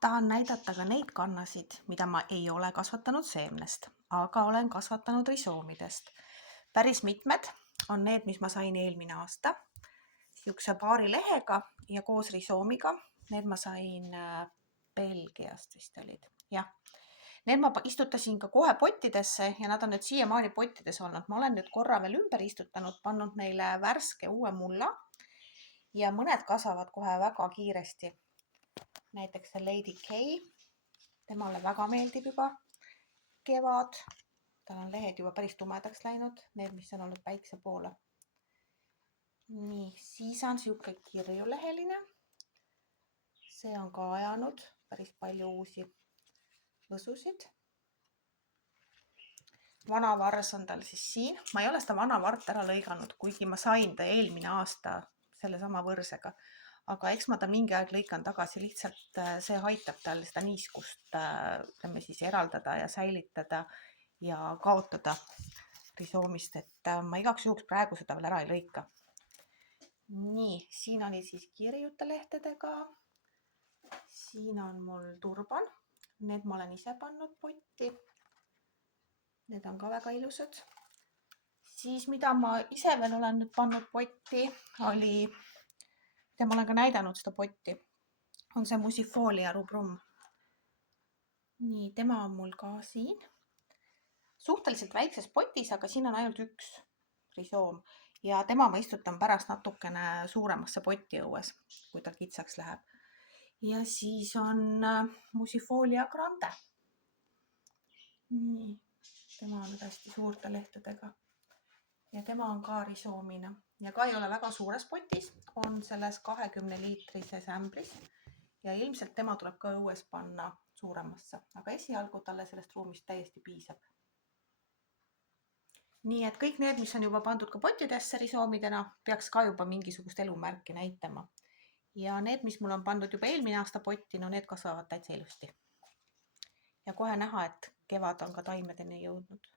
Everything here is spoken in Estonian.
Tahan näidata ka neid kannasid, mida ma ei ole kasvatanud seemnest, aga olen kasvatanud risoomidest. Päris mitmed on need, mis ma sain eelmine aasta niisuguse paari lehega ja koos risoomiga. Need ma sain Belgiast vist olid. Jah. Need ma istutasin ka kohe pottidesse ja nad on nüüd siiamaani pottides olnud. Ma olen nüüd korra veel ümber istutanud, pannud neile värske uue mulla ja mõned kasvavad kohe väga kiiresti. Näiteks see Lady K, temale väga meeldib juba kevad. Tal on lehed juba päris tumedaks läinud, need, mis on olnud päikse poole. Nii, siis on siuke kirjuleheline. See on ka ajanud päris palju uusi võsusid. Vana vars on tal siis siin. Ma ei ole seda vana vart ära lõiganud, kuigi ma sain ta eelmine aasta selle sama võrsega. Aga eks ma ta mingi aeg lõikan tagasi, lihtsalt see aitab tal seda niiskust eraldada ja säilitada ja kaotada risoomist, et ma igaks juhuks praegu seda veel ära ei lõika. Nii, siin oli siis kirjuta lehtedega. Siin on mul turban. Need ma olen ise pannud potti. Need on ka väga ilusad. Siis mida ma ise veel olen nüüd pannud potti oli... Ja ma olen ka näidanud seda potti, on see Musifolia rubrum. Nii, tema on mul ka siin. Suhteliselt väikses potis, aga siin on ainult üks risoom. Ja tema ma istutan pärast natukene suuremasse potti õues, kui ta kitsaks läheb. Ja siis on Musifolia grande. Nii, tema on hästi suurte lehtedega. Ja tema on ka risoomina. Ja ka ei ole väga suures potis, on selles 20-liitrises ämbris ja ilmselt tema tuleb ka õues panna suuremasse, aga esialgu talle sellest ruumist täiesti piisab. Nii et kõik need, mis on juba pandud ka pottidesse risoomidena, peaks ka juba mingisugust elumärki näitama. Ja need, mis mul on pandud juba eelmine aasta potti, no need kasvavad täitsa ilusti. Ja kohe näha, et kevad on ka taimedeni jõudnud.